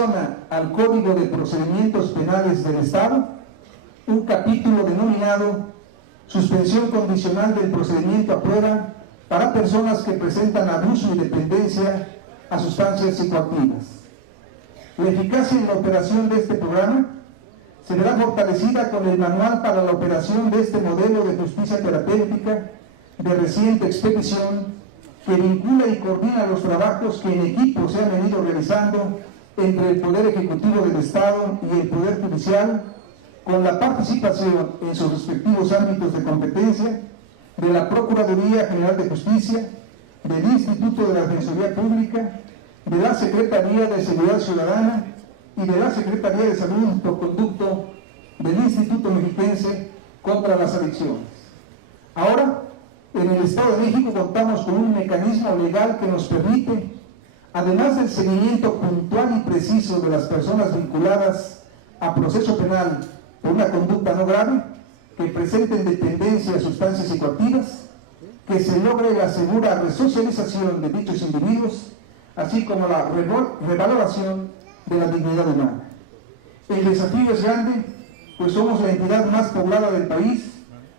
adiciona al Código de Procedimientos Penales del Estado un capítulo denominado Suspensión condicional del procedimiento a prueba para personas que presentan abuso y dependencia a sustancias psicoactivas. La eficacia en la operación de este programa se verá fortalecida con el manual para la operación de este modelo de justicia terapéutica de reciente expedición, que vincula y coordina los trabajos que en equipo se han venido realizando entre el Poder Ejecutivo del Estado y el Poder Judicial, con la participación en sus respectivos ámbitos de competencia de la Procuraduría General de Justicia, del Instituto de la Defensoría Pública, de la Secretaría de Seguridad Ciudadana y de la Secretaría de Salud por conducto del Instituto Mexiquense contra las Adicciones. Ahora, en el Estado de México contamos con un mecanismo legal que nos permite, además del seguimiento puntual y preciso de las personas vinculadas a proceso penal por una conducta no grave, que presenten dependencia a sustancias psicoactivas, que se logre la segura resocialización de dichos individuos, así como la revaloración de la dignidad humana. El desafío es grande, pues somos la entidad más poblada del país,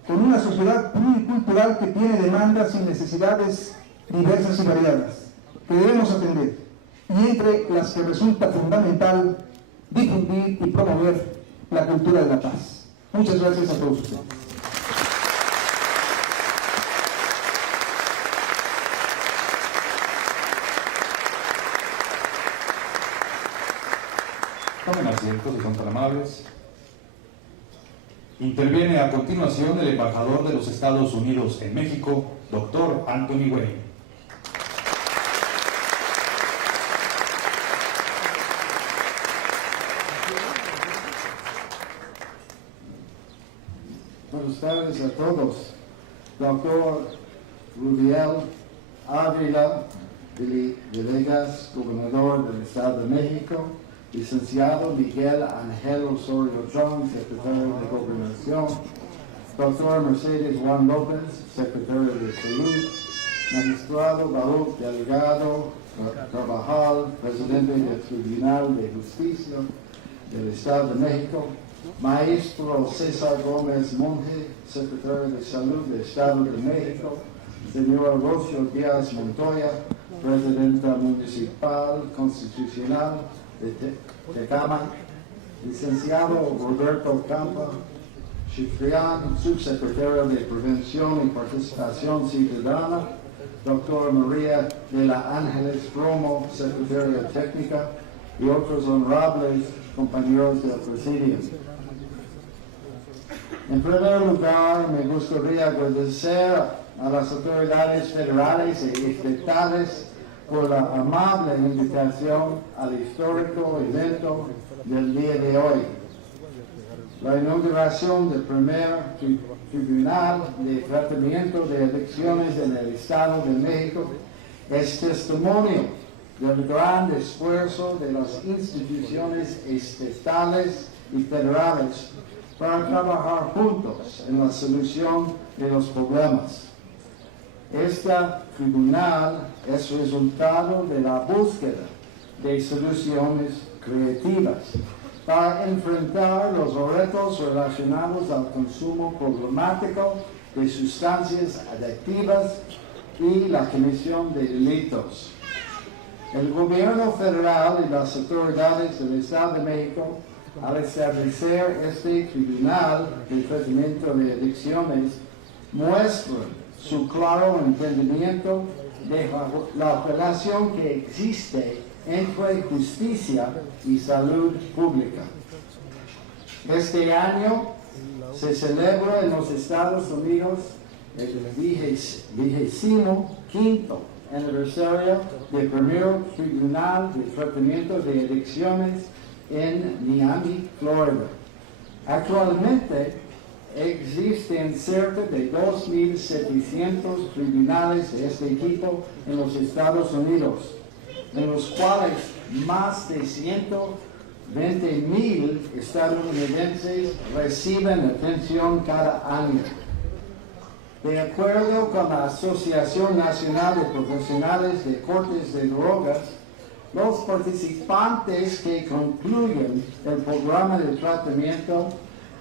con una sociedad pluricultural que tiene demandas y necesidades diversas y variadas, que debemos atender, y entre las que resulta fundamental difundir y promover la cultura de la paz. Muchas gracias a todos ustedes. Tomen asiento, si son tan amables. Interviene a continuación el embajador de los Estados Unidos en México, Dr. Anthony Wayne. Buenas tardes a todos. Doctor Rubiel Ávila Villegas, gobernador del Estado de México. Licenciado Miguel Ángel Osorio Chong, secretario de Gobernación. Doctor Mercedes Juan López, secretario de Salud. Magistrado Baruch Delgado Carvajal, presidente del Tribunal de Justicia del Estado de México. Maestro César Gómez Monge, secretario de Salud del Estado de México. Señora Rocio Díaz Montoya, presidenta municipal constitucional de Tecama. Licenciado Roberto Campa Chifrián, subsecretario de Prevención y Participación Ciudadana. Doctor María de la Ángeles Romo, secretaria técnica, y otros honorables compañeros del presidio. En primer lugar, me gustaría agradecer a las autoridades federales y estatales por la amable invitación al histórico evento del día de hoy. La inauguración del primer Tribunal de Tratamiento de Adicciones en el Estado de México es testimonio del gran esfuerzo de las instituciones estatales y federales para trabajar juntos en la solución de los problemas. Este tribunal es resultado de la búsqueda de soluciones creativas para enfrentar los retos relacionados al consumo problemático de sustancias adictivas y la comisión de delitos. El gobierno federal y las autoridades del Estado de México, al establecer este Tribunal de Tratamiento de Adicciones, muestran su claro entendimiento de la relación que existe entre justicia y salud pública. Este año se celebra en los Estados Unidos el 25º aniversario del primer Tribunal de Tratamiento de Adicciones en Miami, Florida. Actualmente existen cerca de 2.700 tribunales de este tipo en los Estados Unidos, en los cuales más de 120,000 estadounidenses reciben atención cada año. De acuerdo con la Asociación Nacional de Profesionales de Cortes de Drogas, Los participantes que concluyen el programa de tratamiento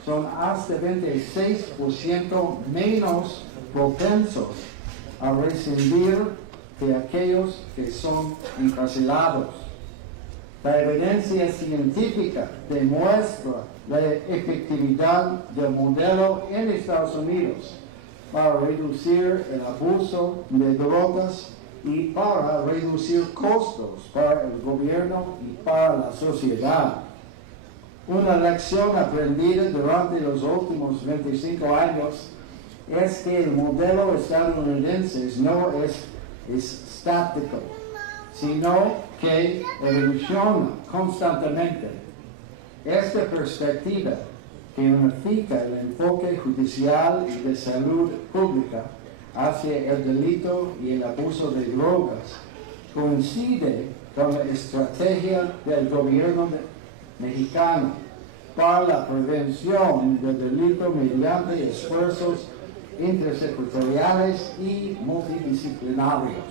son hasta 26% menos propensos a recidir que aquellos que son encarcelados. La evidencia científica demuestra la efectividad del modelo en Estados Unidos para reducir el abuso de drogas y para reducir costos para el gobierno y para la sociedad. Una lección aprendida durante los últimos 25 años es que el modelo estadounidense no es estático, sino que evoluciona constantemente. Esta perspectiva, que unifica el enfoque judicial y de salud pública hacia el delito y el abuso de drogas, coincide con la estrategia del gobierno mexicano para la prevención del delito mediante esfuerzos intersectoriales y multidisciplinarios.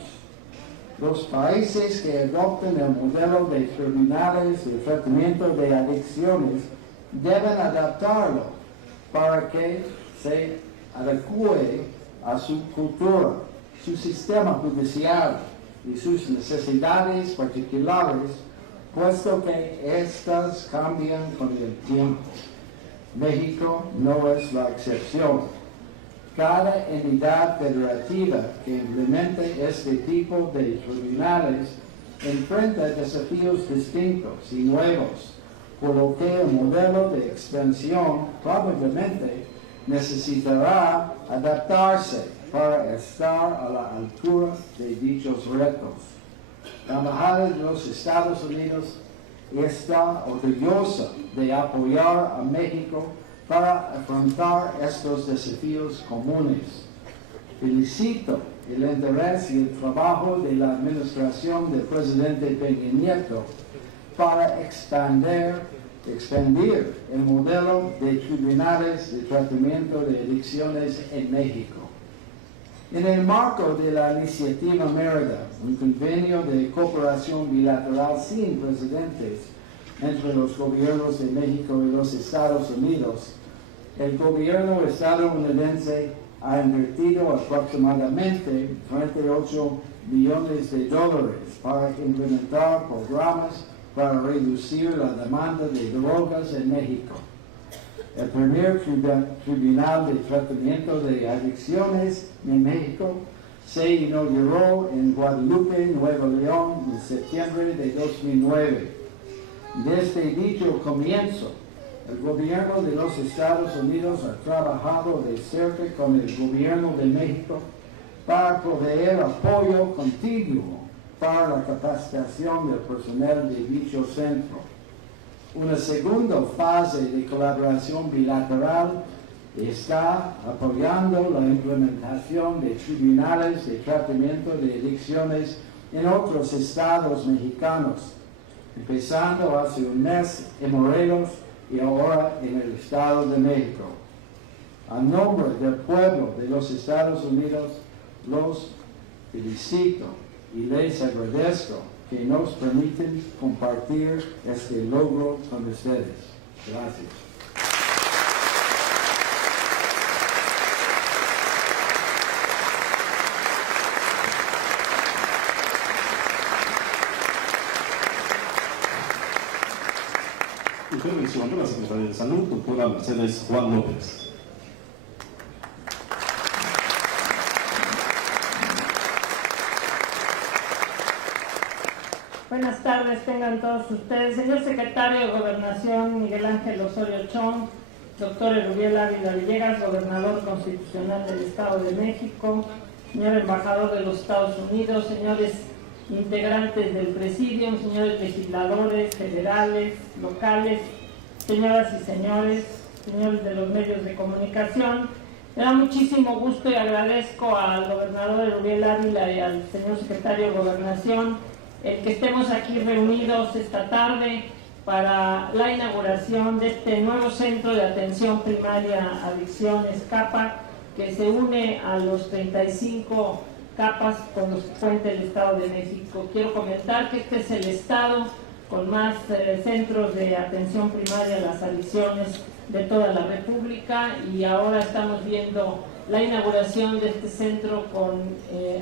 Los países que adopten el modelo de tribunales de tratamiento de adicciones deben adaptarlo para que se adecue a su cultura, su sistema judicial y sus necesidades particulares, puesto que éstas cambian con el tiempo. México no es la excepción. Cada entidad federativa que implemente este tipo de tribunales enfrenta desafíos distintos y nuevos, por lo que el modelo de expansión probablemente necesitará adaptarse para estar a la altura de dichos retos. La Embajada de los Estados Unidos está orgullosa de apoyar a México para afrontar estos desafíos comunes. Felicito el interés y el trabajo de la administración del presidente Peña Nieto para expandir el modelo de tribunales de tratamiento de adicciones en México. En el marco de la iniciativa Mérida, un convenio de cooperación bilateral sin precedentes entre los gobiernos de México y los Estados Unidos, el gobierno estadounidense ha invertido aproximadamente 38 millones de dólares para implementar programas para reducir la demanda de drogas en México. El primer tribunal de tratamiento de adicciones en México se inauguró en Guadalupe, Nuevo León, en septiembre de 2009. Desde dicho comienzo, el gobierno de los Estados Unidos ha trabajado de cerca con el gobierno de México para proveer apoyo continuo para la capacitación del personal de dicho centro. Una segunda fase de colaboración bilateral está apoyando la implementación de tribunales de tratamiento de adicciones en otros estados mexicanos, empezando hace un mes en Morelos y ahora en el Estado de México. A nombre del pueblo de los Estados Unidos, los felicito y les agradezco que nos permiten compartir este logro con ustedes. Gracias. Intervención de la Secretaria de Salud, doctora Mercedes Juan López. Buenas tardes, tengan todos ustedes. Señor Secretario de Gobernación, Miguel Ángel Osorio Chong, doctor Erubiel Ávila Villegas, gobernador constitucional del Estado de México, señor embajador de los Estados Unidos, señores integrantes del Presidium, señores legisladores federales, locales, señoras y señores, señores de los medios de comunicación. Me da muchísimo gusto y agradezco al gobernador Erubiel Ávila y al señor secretario de Gobernación el que estemos aquí reunidos esta tarde para la inauguración de este nuevo Centro de Atención Primaria Adicciones CAPA, que se une a los 35 capas con los que cuenta el Estado de México. Quiero comentar que este es el estado con más centros de atención primaria a las adicciones de toda la República, y ahora estamos viendo la inauguración de este centro con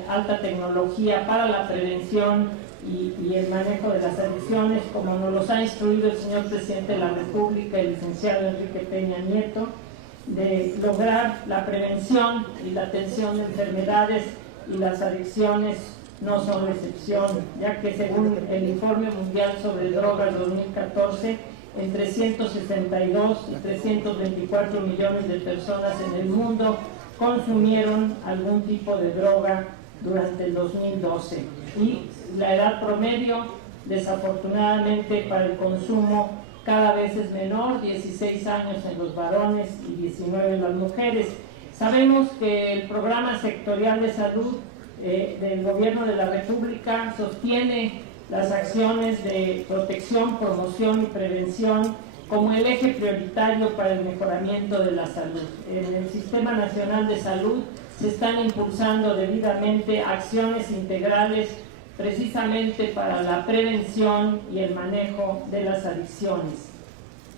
alta tecnología para la prevención y el manejo de las adicciones, como nos los ha instruido el señor presidente de la República, el licenciado Enrique Peña Nieto, de lograr la prevención y la atención de enfermedades, y las adicciones no son la excepción, ya que según el Informe Mundial sobre Drogas 2014, entre 162 y 324 millones de personas en el mundo consumieron algún tipo de droga durante el 2012, y la edad promedio, desafortunadamente, para el consumo cada vez es menor, 16 años en los varones y 19 en las mujeres. Sabemos que el Programa Sectorial de Salud del Gobierno de la República sostiene las acciones de protección, promoción y prevención como el eje prioritario para el mejoramiento de la salud. En el Sistema Nacional de Salud se están impulsando debidamente acciones integrales precisamente para la prevención y el manejo de las adicciones.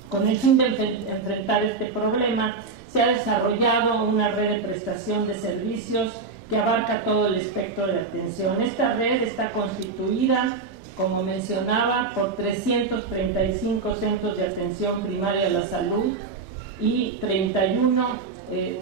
Con el fin de enfrentar este problema, se ha desarrollado una red de prestación de servicios que abarca todo el espectro de atención. Esta red está constituida, como mencionaba, por 335 centros de atención primaria a la salud, y 31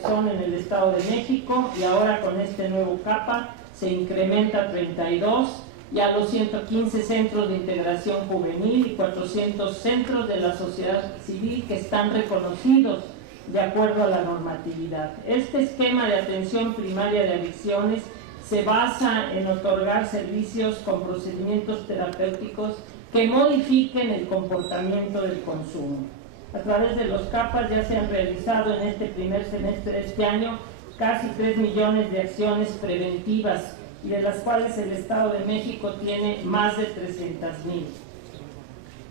son en el Estado de México, y ahora con este nuevo CAPA se incrementa a 32, ya los 115 centros de integración juvenil y 400 centros de la sociedad civil que están reconocidos de acuerdo a la normatividad. Este esquema de atención primaria de adicciones se basa en otorgar servicios con procedimientos terapéuticos que modifiquen el comportamiento del consumo. A través de los CAPAs ya se han realizado en este primer semestre de este año casi 3 millones de acciones preventivas, y de las cuales el Estado de México tiene más de 300,000.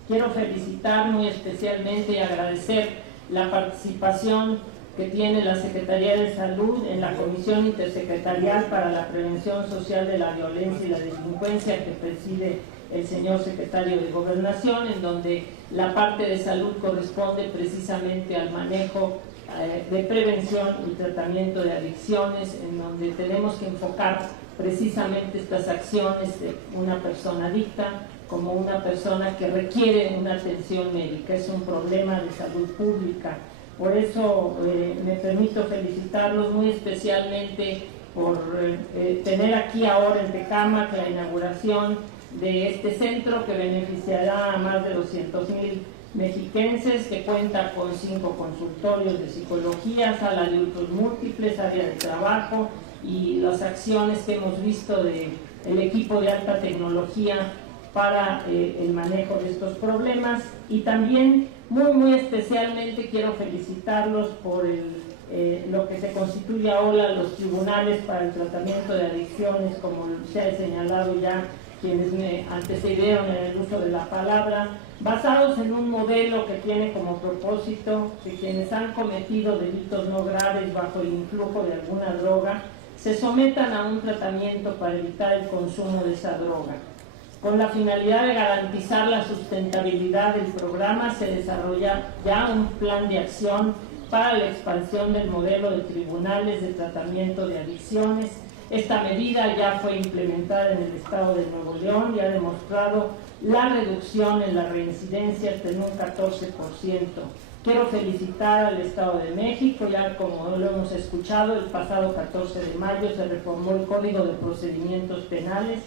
Quiero felicitar muy especialmente y agradecer la participación que tiene la Secretaría de Salud en la Comisión Intersecretarial para la Prevención Social de la Violencia y la Delincuencia, que preside el señor secretario de Gobernación, en donde la parte de salud corresponde precisamente al manejo de prevención y tratamiento de adicciones, en donde tenemos que enfocar precisamente estas acciones de una persona adicta como una persona que requiere una atención médica. Es un problema de salud pública. Por eso me permito felicitarlos muy especialmente por tener aquí ahora en Tecámac la inauguración de este centro que beneficiará a más de 200,000 mexiquenses, que cuenta con 5 consultorios de psicología, sala de adultos múltiples, área de trabajo, y las acciones que hemos visto del equipo de alta tecnología para el manejo de estos problemas. Y también muy especialmente quiero felicitarlos por lo que se constituye ahora los tribunales para el tratamiento de adicciones, como se ha señalado ya quienes me antecedieron en el uso de la palabra, basados en un modelo que tiene como propósito que quienes han cometido delitos no graves bajo el influjo de alguna droga se sometan a un tratamiento para evitar el consumo de esa droga. Con la finalidad de garantizar la sustentabilidad del programa, se desarrolla ya un plan de acción para la expansión del modelo de tribunales de tratamiento de adicciones. Esta medida ya fue implementada en el Estado de Nuevo León y ha demostrado la reducción en la reincidencia hasta en un 14%. Quiero felicitar al Estado de México, ya como lo hemos escuchado, el pasado 14 de mayo se reformó el Código de Procedimientos Penales,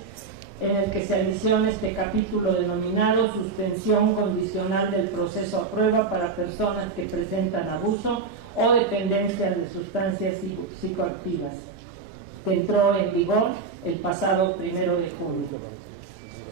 en el que se adicionó este capítulo denominado suspensión condicional del proceso a prueba para personas que presentan abuso o dependencia de sustancias psicoactivas, que entró en vigor el pasado 1 de junio.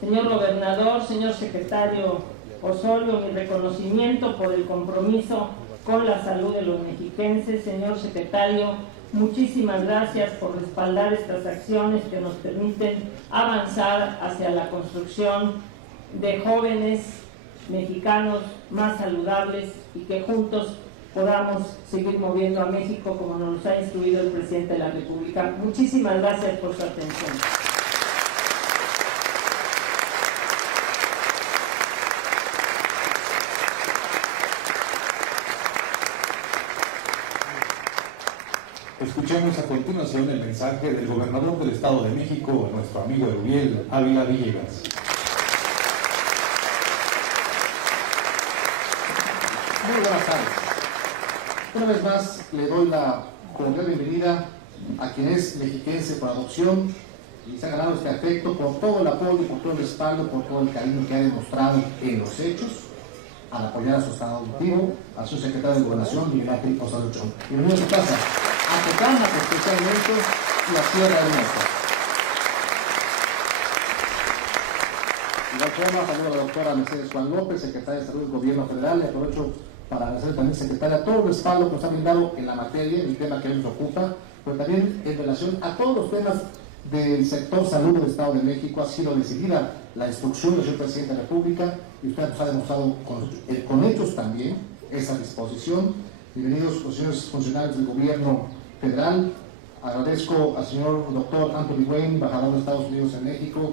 Señor Gobernador, señor Secretario Osorio, mi reconocimiento por el compromiso con la salud de los mexiquenses. Señor Secretario, muchísimas gracias por respaldar estas acciones que nos permiten avanzar hacia la construcción de jóvenes mexicanos más saludables y que juntos podamos seguir moviendo a México como nos ha instruido el presidente de la República. Muchísimas gracias por su atención. Escuchemos a continuación el mensaje del gobernador del Estado de México, nuestro amigo Erubiel Ávila Villegas. Muy buenas tardes. Una vez más le doy la cordial bienvenida a quien es mexiquense por adopción y se ha ganado este afecto por todo el apoyo, por todo el respaldo, por todo el cariño que ha demostrado en los hechos al apoyar a su estado adoptivo, a su secretario de Gobernación, Miguel Ángel Osorio Chong. Bienvenido a su casa, a Tecama especialmente y a Sierra Hermosa. Igual forma, saludo a la doctora Mercedes Juan López, secretaria de Salud del Gobierno Federal, y aprovecho para agradecer también, secretaria, todo el respaldo que nos ha brindado en la materia, en el tema que hoy nos ocupa, pero también en relación a todos los temas del sector salud del Estado de México. Ha sido decidida la instrucción del señor presidente de la República y usted nos ha demostrado con hechos también esa disposición. Bienvenidos los señores funcionarios del Gobierno Federal. Agradezco al señor doctor Anthony Wayne, embajador de Estados Unidos en México,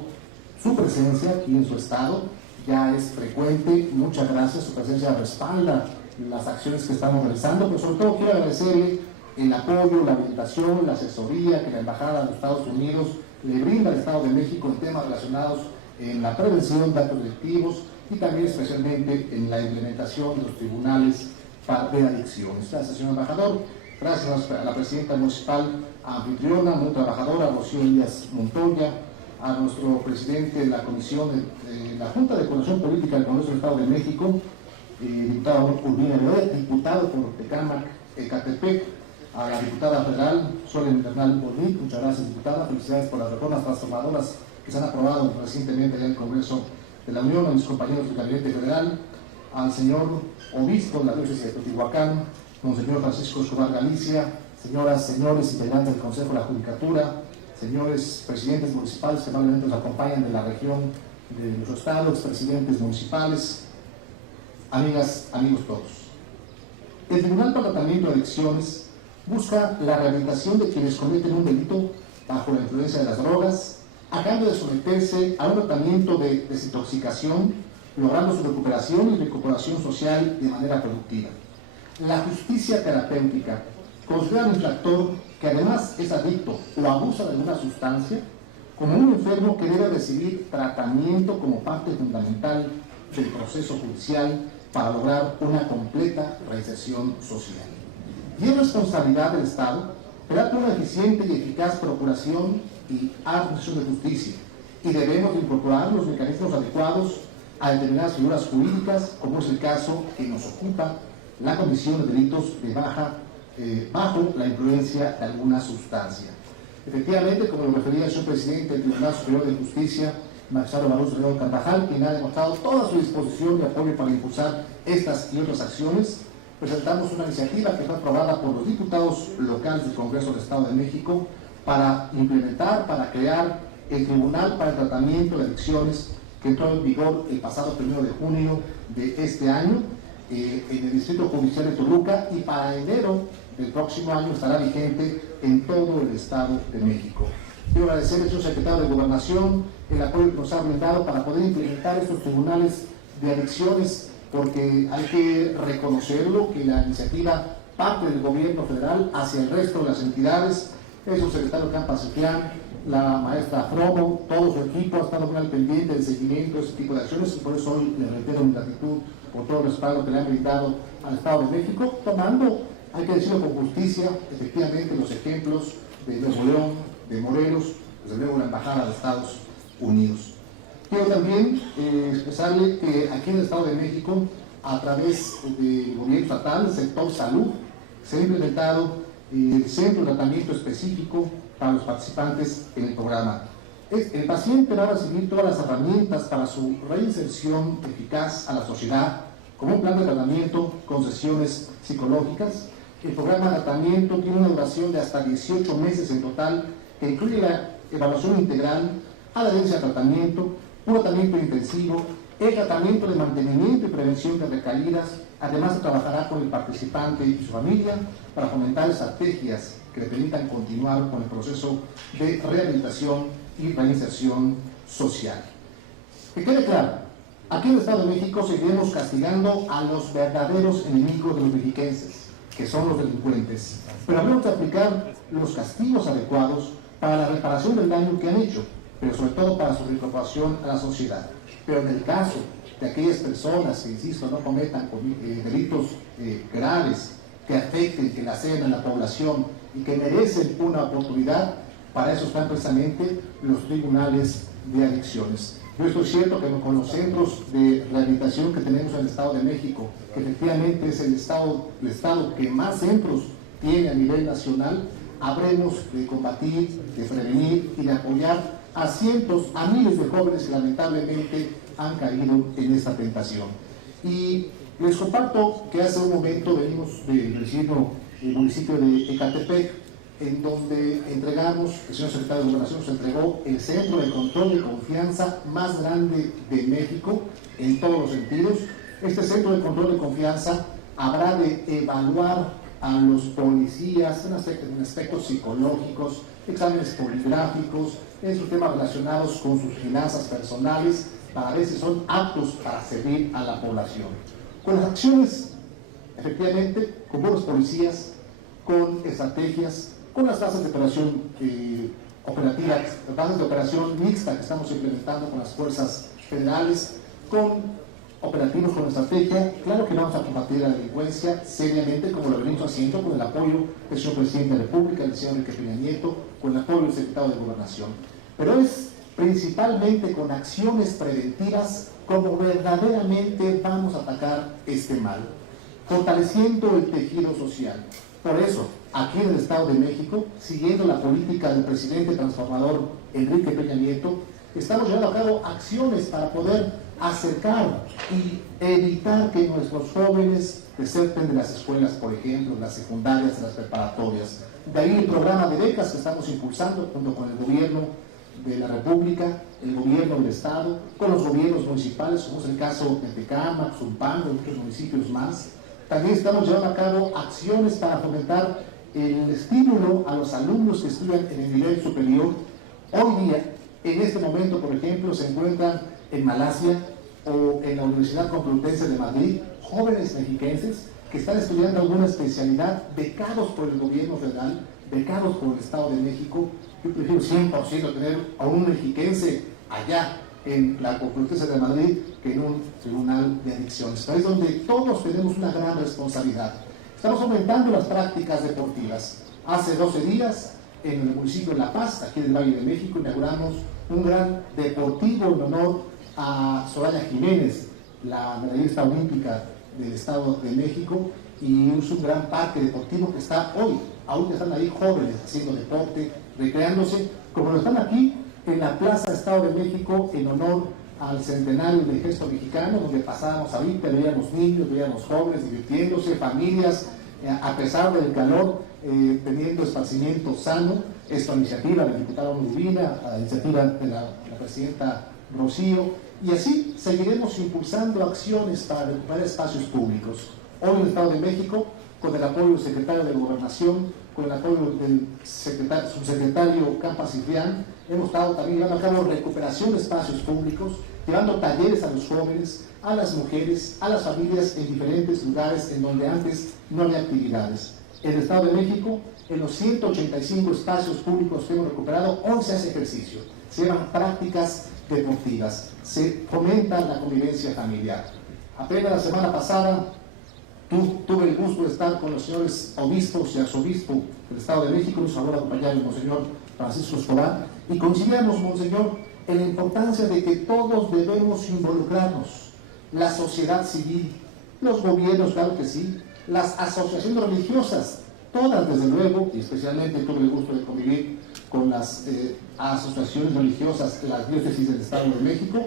su presencia aquí en su estado. Ya es frecuente, muchas gracias, su presencia respalda las acciones que estamos realizando, pero sobre todo quiero agradecerle el apoyo, la habilitación, la asesoría que la Embajada de los Estados Unidos le brinda al Estado de México en temas relacionados en la prevención de actos delictivos y también especialmente en la implementación de los tribunales de adicciones. Gracias, señor embajador. Gracias a la presidenta municipal anfitriona, muy trabajadora, Rocío Díaz Montoya, a nuestro presidente de la Comisión de la Junta de Coordinación Política del Congreso del Estado de México, diputado Urbina Bedoya, diputado por Tecámac, Ecatepec, a la diputada federal Solen Bernal Bonit. Muchas gracias, diputada. Felicidades por las reformas transformadoras que se han aprobado recientemente en el Congreso de la Unión, a mis compañeros del Gabinete Federal, al señor obispo de la diócesis de Teotihuacán, monseñor Francisco Escobar Galicia, señoras, señores integrantes del Consejo de la Judicatura, señores presidentes municipales que amablemente nos acompañan de la región de nuestro estado, expresidentes municipales, amigas, amigos todos. El Tribunal para el Tratamiento de Adicciones busca la rehabilitación de quienes cometen un delito bajo la influencia de las drogas, a cambio de someterse a un tratamiento de desintoxicación, logrando su recuperación y recuperación social de manera productiva. La justicia terapéutica considera al infractor que además es adicto o abusa de alguna sustancia como un enfermo que debe recibir tratamiento como parte fundamental del proceso judicial para lograr una completa reinserción social. Y es responsabilidad del Estado crear una eficiente y eficaz procuración y administración de justicia, y debemos incorporar los mecanismos adecuados a determinadas figuras jurídicas, como es el caso que nos ocupa, la comisión de delitos de bajo la influencia de alguna sustancia. Efectivamente, como lo refería el señor presidente del Tribunal Superior de Justicia, magistrado Barroso Redondo Carvajal, quien ha demostrado toda su disposición y apoyo para impulsar estas y otras acciones, presentamos una iniciativa que fue aprobada por los diputados locales del Congreso del Estado de México para implementar, para crear el Tribunal para el Tratamiento de Adicciones, que entró en vigor el pasado 1 de junio de este año en el Distrito Judicial de Toluca, y para enero del próximo año estará vigente en todo el Estado de México. Quiero agradecer al señor secretario de Gobernación el apoyo que nos ha brindado para poder implementar estos tribunales de adicciones, porque hay que reconocerlo que la iniciativa parte del gobierno federal hacia el resto de las entidades. Es el secretario Campa Ciclán, la maestra Fromo, todo su equipo ha estado muy al pendiente del seguimiento de este tipo de acciones, y por eso hoy le reitero mi gratitud por todo el respaldo que le han brindado al Estado de México, tomando, hay que decirlo con justicia, efectivamente los ejemplos de Nuevo León, de Morelos, desde luego la Embajada de Estados Unidos. Quiero también expresarle que aquí en el Estado de México, a través del gobierno estatal, del sector salud, se ha implementado el centro de tratamiento específico para los participantes en el programa. El paciente va a recibir todas las herramientas para su reinserción eficaz a la sociedad, como un plan de tratamiento con sesiones psicológicas. El programa de tratamiento tiene una duración de hasta 18 meses en total, que incluye la evaluación integral, adherencia al tratamiento, un tratamiento intensivo el tratamiento de mantenimiento y prevención de recaídas. Además, se trabajará con el participante y su familia para fomentar estrategias que le permitan continuar con el proceso de rehabilitación y reinserción social. Que quede claro, aquí en el Estado de México seguiremos castigando a los verdaderos enemigos de los mexiquenses, que son los delincuentes, pero habremos de aplicar los castigos adecuados para la reparación del daño que han hecho, pero sobre todo para su reincorporación a la sociedad. Pero en el caso de aquellas personas que, insisto, no cometan delitos graves, que afecten, que laceren a la población y que merecen una oportunidad, para eso están precisamente los tribunales de adicciones. Yo estoy cierto que con los centros de rehabilitación que tenemos en el Estado de México, que efectivamente es el estado que más centros tiene a nivel nacional, habremos de combatir, de prevenir y de apoyar a cientos, a miles de jóvenes que lamentablemente han caído en esta tentación. Y les comparto que hace un momento venimos del municipio de Ecatepec, en donde entregamos, el señor secretario de Gobernación nos entregó el centro de control de confianza más grande de México en todos los sentidos. Este centro de control de confianza habrá de evaluar a los policías en aspectos psicológicos, exámenes poligráficos, en sus temas relacionados con sus finanzas personales, para ver si son aptos para servir a la población. Con las acciones, efectivamente, con buenos policías, con estrategias, con las bases de operación operativas, las bases de operación mixta que estamos implementando con las fuerzas federales, con operativos, con estrategia. Claro que vamos a combatir la delincuencia seriamente, como lo venimos haciendo, con el apoyo del señor Presidente de la República, del señor Enrique Peña Nieto, con el apoyo del Secretario de Gobernación. Pero es principalmente con acciones preventivas como verdaderamente vamos a atacar este mal, fortaleciendo el tejido social. Por eso, aquí en el Estado de México, siguiendo la política del presidente transformador Enrique Peña Nieto, estamos llevando a cabo acciones para poder acercar y evitar que nuestros jóvenes deserten de las escuelas, por ejemplo, las secundarias, las preparatorias. De ahí el programa de becas que estamos impulsando junto con el gobierno de la República, el gobierno del Estado, con los gobiernos municipales, como es el caso de Tecámac, Zumpango y otros municipios más. También estamos llevando a cabo acciones para fomentar el estímulo a los alumnos que estudian en el nivel superior. Hoy día, en este momento, por ejemplo, se encuentran en Malasia o en la Universidad Complutense de Madrid jóvenes mexiquenses que están estudiando alguna especialidad, becados por el gobierno federal, becados por el Estado de México. Yo prefiero 100% tener a un mexiquense allá en la Complutense de Madrid que en un tribunal de adicciones. Pero es donde todos tenemos una gran responsabilidad. Estamos aumentando las prácticas deportivas. Hace 12 días, en el municipio de La Paz, aquí en el Valle de México, inauguramos un gran deportivo en honor a Soraya Jiménez, la medallista olímpica del Estado de México, y es un gran parque deportivo que está hoy, aún están ahí jóvenes haciendo deporte, recreándose, como lo están aquí en la Plaza Estado de México en honor al centenario del Ejército Mexicano, donde pasábamos ahorita, veíamos niños, veíamos jóvenes divirtiéndose, familias, a pesar del calor, teniendo esparcimiento sano. Esta iniciativa del diputado Urbina, la iniciativa de la presidenta Rocío, y así seguiremos impulsando acciones para recuperar espacios públicos. Hoy en el Estado de México, con el apoyo del secretario de Gobernación, con el apoyo del subsecretario Campa Ciprián, hemos estado también llevando a cabo recuperación de espacios públicos, llevando talleres a los jóvenes, a las mujeres, a las familias en diferentes lugares en donde antes no había actividades. En el Estado de México, en los 185 espacios públicos que hemos recuperado, 11 hace ejercicio, se llaman prácticas deportivas, se fomenta la convivencia familiar. Apenas la semana pasada tuve el gusto de estar con los señores obispos y arzobispo del Estado de México, nos favor acompañar el monseñor Francisco Escobar, y coincidíamos, monseñor, en la importancia de que todos debemos involucrarnos, la sociedad civil, los gobiernos, claro que sí, las asociaciones religiosas, todas desde luego, y especialmente tuve el gusto de convivir con las asociaciones religiosas de las diócesis del Estado de México,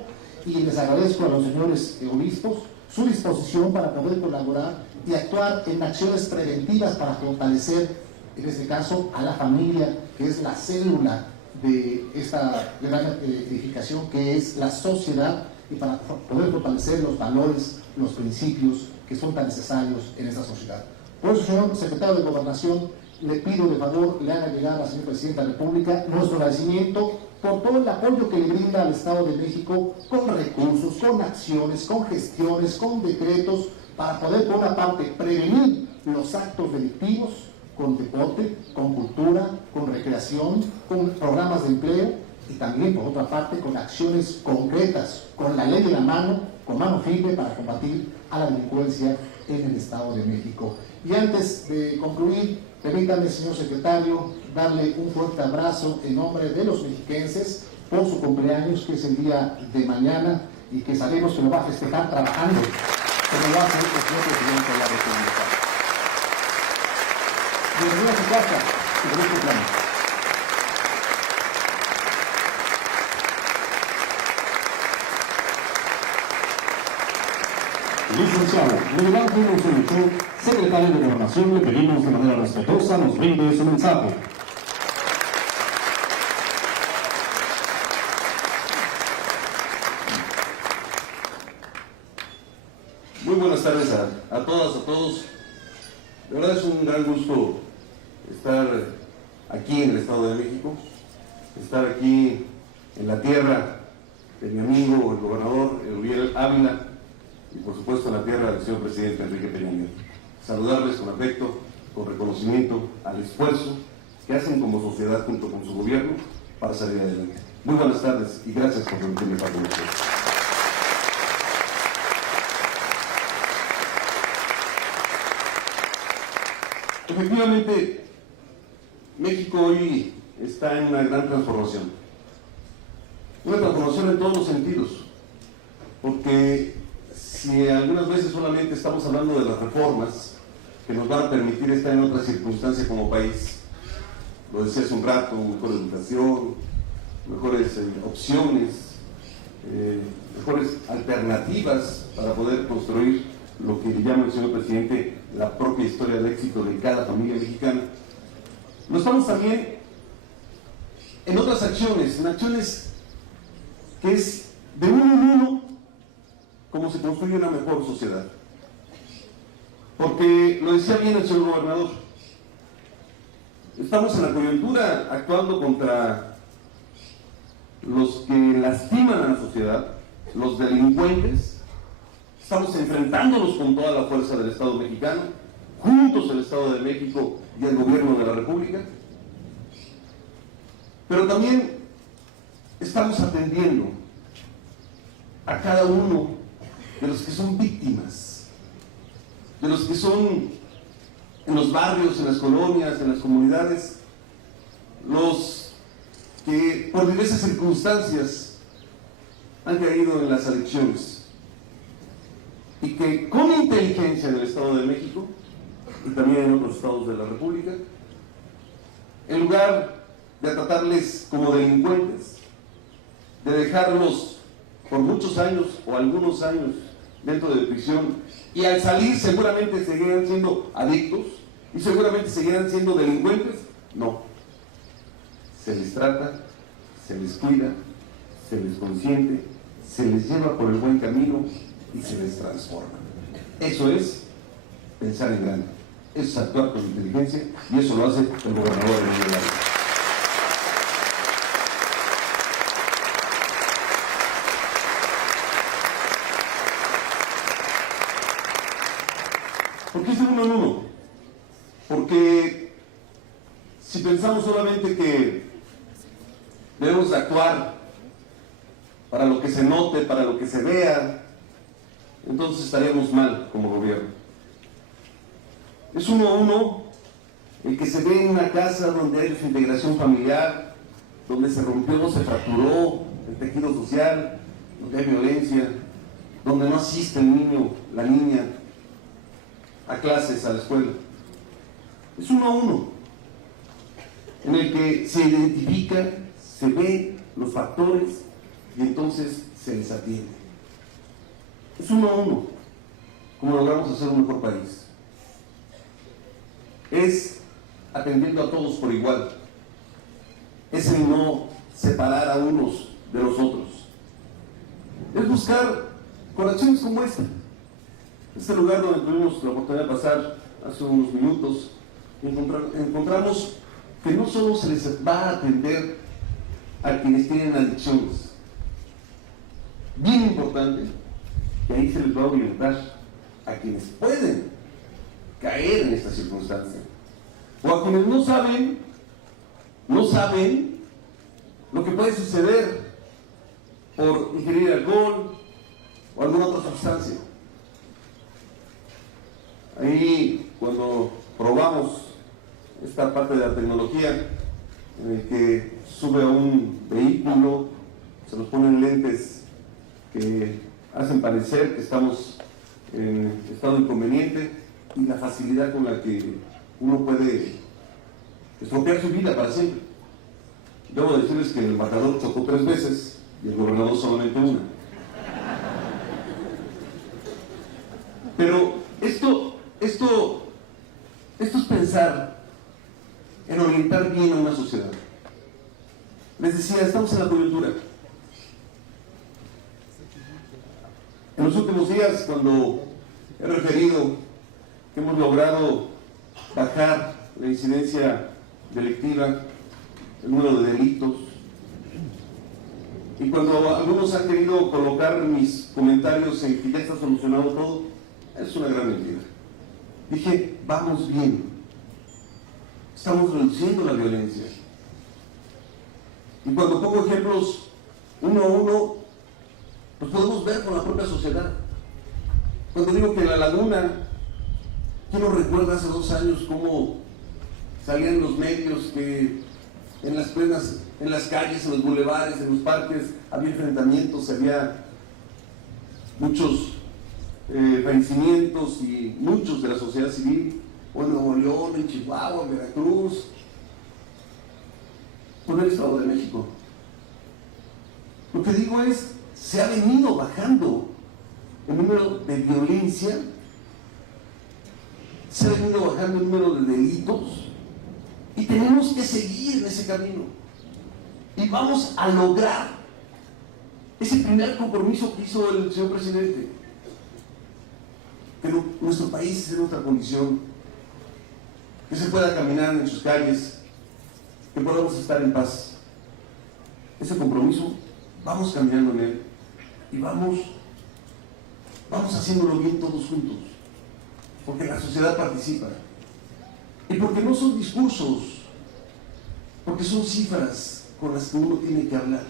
y les agradezco a los señores obispos su disposición para poder colaborar y actuar en acciones preventivas para fortalecer, en este caso, a la familia, que es la célula de esta gran edificación que es la sociedad, y para poder fortalecer los valores, los principios que son tan necesarios en esta sociedad. Por eso, señor secretario de Gobernación, le pido de favor le haga llegar al señor presidente de la República nuestro agradecimiento por todo el apoyo que le brinda al Estado de México con recursos, con acciones, con gestiones, con decretos, para poder, por una parte, prevenir los actos delictivos con deporte, con cultura, con recreación, con programas de empleo y también, por otra parte, con acciones concretas, con la ley de la mano, con mano firme para combatir a la delincuencia en el Estado de México. Y antes de concluir, permítame, señor secretario, darle un fuerte abrazo en nombre de los mexiquenses por su cumpleaños, que es el día de mañana y que sabemos que lo va a festejar trabajando, como lo hace el señor presidente de la República. Bienvenido a su casa y feliz cumpleaños. Licenciado Miguel Ángel Osorio Chong, secretario de Gobernación, le pedimos de manera respetuosa nos brinde su mensaje. Muy buenas tardes a todas, a todos. De verdad es un gran gusto estar aquí en el Estado de México, estar aquí en la tierra de mi amigo, el gobernador Uriel Ávila, y por supuesto en la tierra del señor presidente Enrique Peña Nieto. Saludarles con afecto, con reconocimiento al esfuerzo que hacen como sociedad junto con su gobierno para salir adelante. Muy buenas tardes y gracias por permitirme estar con ustedes. Efectivamente, México hoy está en una gran transformación. Una transformación en todos los sentidos, porque si algunas veces solamente estamos hablando de las reformas que nos van a permitir estar en otras circunstancias como país, lo decía hace un rato, mejor educación, mejores opciones, mejores alternativas para poder construir lo que le llama el señor presidente la propia historia de éxito de cada familia mexicana. Lo estamos también en otras acciones, en acciones que es de uno en uno cómo se construye una mejor sociedad. Porque lo decía bien el señor gobernador, estamos en la coyuntura actuando contra los que lastiman a la sociedad, los delincuentes. Estamos enfrentándolos con toda la fuerza del Estado mexicano, juntos el Estado de México y el gobierno de la República. Pero también estamos atendiendo a cada uno de los que son víctimas, de los que son en los barrios, en las colonias, en las comunidades, los que por diversas circunstancias han caído en las adicciones y que con inteligencia del Estado de México y también en otros estados de la República, en lugar de tratarles como delincuentes, de dejarlos por muchos años o algunos años dentro de prisión y al salir seguramente seguirán siendo adictos y seguramente seguirán siendo delincuentes, no. Se les trata, se les cuida, se les consiente, se les lleva por el buen camino y se les transforma. Eso es pensar en grande, eso es actuar con inteligencia y eso lo hace el gobernador de México. ¿Por qué es de uno en uno? Porque si pensamos solamente que debemos actuar para lo que se note, para lo que se vea, entonces estaríamos mal como gobierno. Es uno a uno el que se ve en una casa donde hay desintegración familiar, donde se rompió, se fracturó el tejido social, donde hay violencia, donde no asiste el niño, la niña a clases, a la escuela. Es uno a uno en el que se identifica, se ve los factores y entonces se les atiende. Es uno a uno como logramos hacer un mejor país. Es atendiendo a todos por igual. Es el no separar a unos de los otros. es buscar con acciones como esta. Este lugar donde tuvimos la oportunidad de pasar hace unos minutos, encontramos que no solo se les va a atender a quienes tienen adicciones, bien importante, que ahí se les va a orientar a quienes pueden caer en esta circunstancia, o a quienes no saben lo que puede suceder por ingerir alcohol o alguna otra sustancia. Ahí, cuando probamos esta parte de la tecnología, en el que sube a un vehículo, se nos ponen lentes que hacen parecer que estamos en estado inconveniente, y la facilidad con la que uno puede estropear su vida para siempre. Debo decirles que el embajador chocó 3 veces y el gobernador solamente una. Pero esto es pensar en orientar bien a una sociedad. Les decía, estamos en la coyuntura. En los últimos días, cuando he referido que hemos logrado bajar la incidencia delictiva, el número de delitos, y cuando algunos han querido colocar mis comentarios en que ya está solucionado todo, es una gran mentira. Dije, vamos bien, estamos reduciendo la violencia. Y cuando pongo ejemplos uno a uno, los podemos ver con la propia sociedad. Cuando digo que en La Laguna, ¿quién nos recuerda hace 2 años cómo salían los medios que en las calles, en los bulevares, en los parques, había enfrentamientos, había muchos fallecimientos, y muchos de la sociedad civil, o en Nuevo León, en Chihuahua, en Veracruz, o en el Estado de México? Lo que digo es, se ha venido bajando el número de violencia, se ha venido bajando el número de delitos, y tenemos que seguir en ese camino, y vamos a lograr ese primer compromiso que hizo el señor presidente, que nuestro país esté en otra condición, que se pueda caminar en sus calles, que podamos estar en paz. Ese compromiso, vamos caminando en él, y vamos haciéndolo bien todos juntos, porque la sociedad participa, y porque no son discursos, porque son cifras con las que uno tiene que hablar.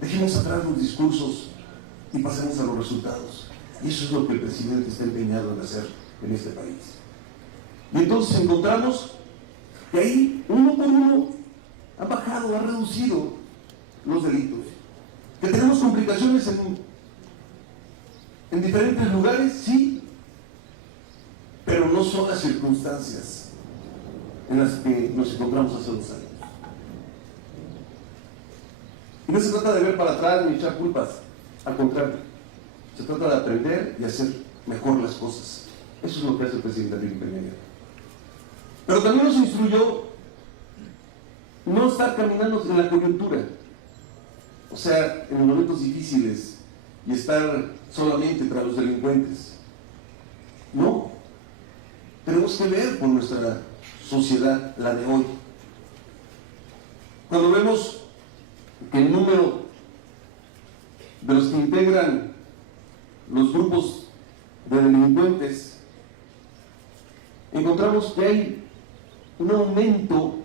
Dejemos atrás los discursos y pasemos a los resultados, y eso es lo que el presidente está empeñado en hacer en este país. Y entonces encontramos que ahí, uno por uno, ha bajado, ha reducido los delitos, que tenemos complicaciones en diferentes lugares, sí, pero no son las circunstancias en las que nos encontramos hace 2 años. Y no se trata de ver para atrás ni echar culpas, al contrario, se trata de aprender y hacer mejor las cosas. Eso es lo que hace el presidente Enrique Peña Nieto. Pero también nos instruyó no estar caminando en la coyuntura, o sea, en los momentos difíciles, y estar solamente tras los delincuentes. No, tenemos que ver por nuestra sociedad, la de hoy. Cuando vemos que el número de los que integran los grupos de delincuentes, encontramos que hay un aumento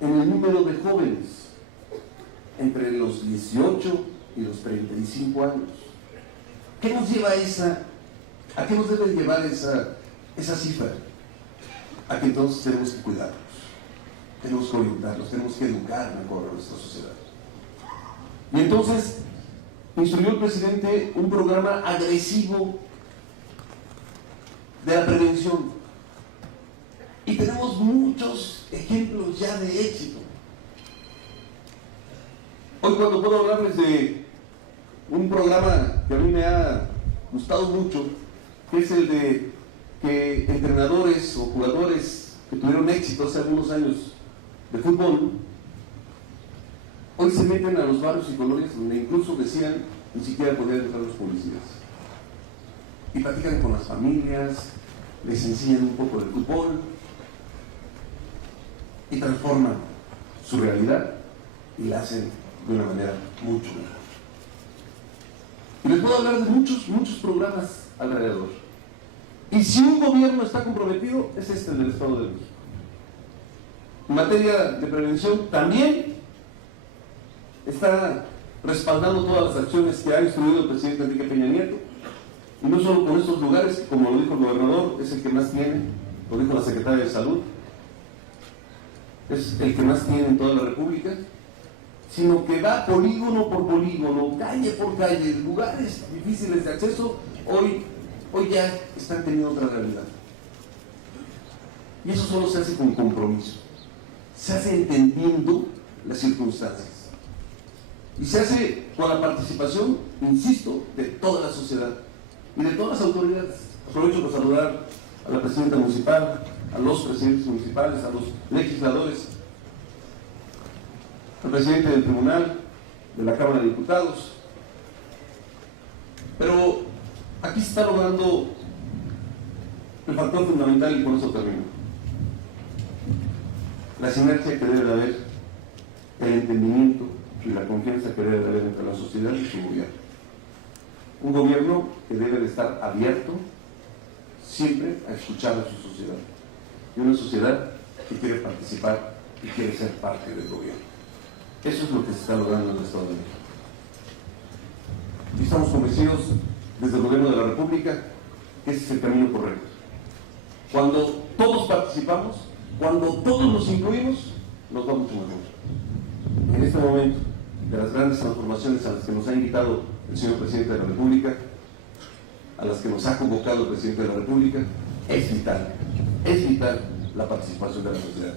en el número de jóvenes entre los 18 y los 35 años. ¿Qué nos lleva a qué nos debe llevar esa cifra? A que entonces tenemos que cuidarlos, tenemos que orientarlos, tenemos que educar mejor a nuestra sociedad. Y entonces instruyó el presidente un programa agresivo de la prevención. Y tenemos muchos ejemplos ya de éxito. Hoy, cuando puedo hablarles de un programa que a mí me ha gustado mucho, que es el de que entrenadores o jugadores que tuvieron éxito hace algunos años de fútbol Hoy se meten a los barrios y colonias donde incluso decían ni siquiera podían entrar los policías. Y platican con las familias, les enseñan un poco de fútbol y transforman su realidad y la hacen de una manera mucho mejor. Y les puedo hablar de muchos programas alrededor. Y si un gobierno está comprometido, es este, el del Estado de México. En materia de prevención, también está respaldando todas las acciones que ha instruido el presidente Enrique Peña Nieto. Y no solo con estos lugares, que como lo dijo el gobernador, es el que más tiene, lo dijo la secretaria de Salud, es el que más tiene en toda la República, sino que va polígono por polígono, calle por calle, lugares difíciles de acceso, hoy ya están teniendo otra realidad. Y eso solo se hace con compromiso, se hace entendiendo las circunstancias. Y se hace con la participación, insisto, de toda la sociedad y de todas las autoridades. Aprovecho para saludar a la presidenta municipal, a los presidentes municipales, a los legisladores, al presidente del tribunal, de la Cámara de Diputados. Pero aquí se está logrando el factor fundamental, y con eso termino: la sinergia que debe de haber, el entendimiento y la confianza que debe de haber entre la sociedad y su gobierno. Un gobierno que debe de estar abierto siempre a escuchar a su sociedad, y una sociedad que quiere participar y quiere ser parte del gobierno. Eso es lo que se está logrando en el Estado de México. Y estamos convencidos desde el gobierno de la República que ese es el camino correcto. Cuando todos participamos, cuando todos nos incluimos, nos va mucho mejor. En este momento de las grandes transformaciones a las que nos ha invitado el señor presidente de la República, a las que nos ha convocado el presidente de la República, es vital la participación de la sociedad.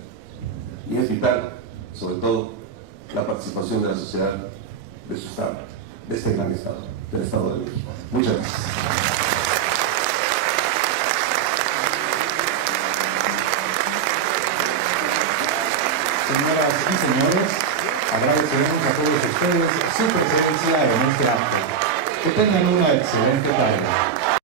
Y es vital, sobre todo, la participación de la sociedad de su Estado, de este gran Estado, del Estado de México. Muchas gracias. Señoras y señores, agradecemos a todos ustedes su presencia en este acto. Que tengan una excelente tarde.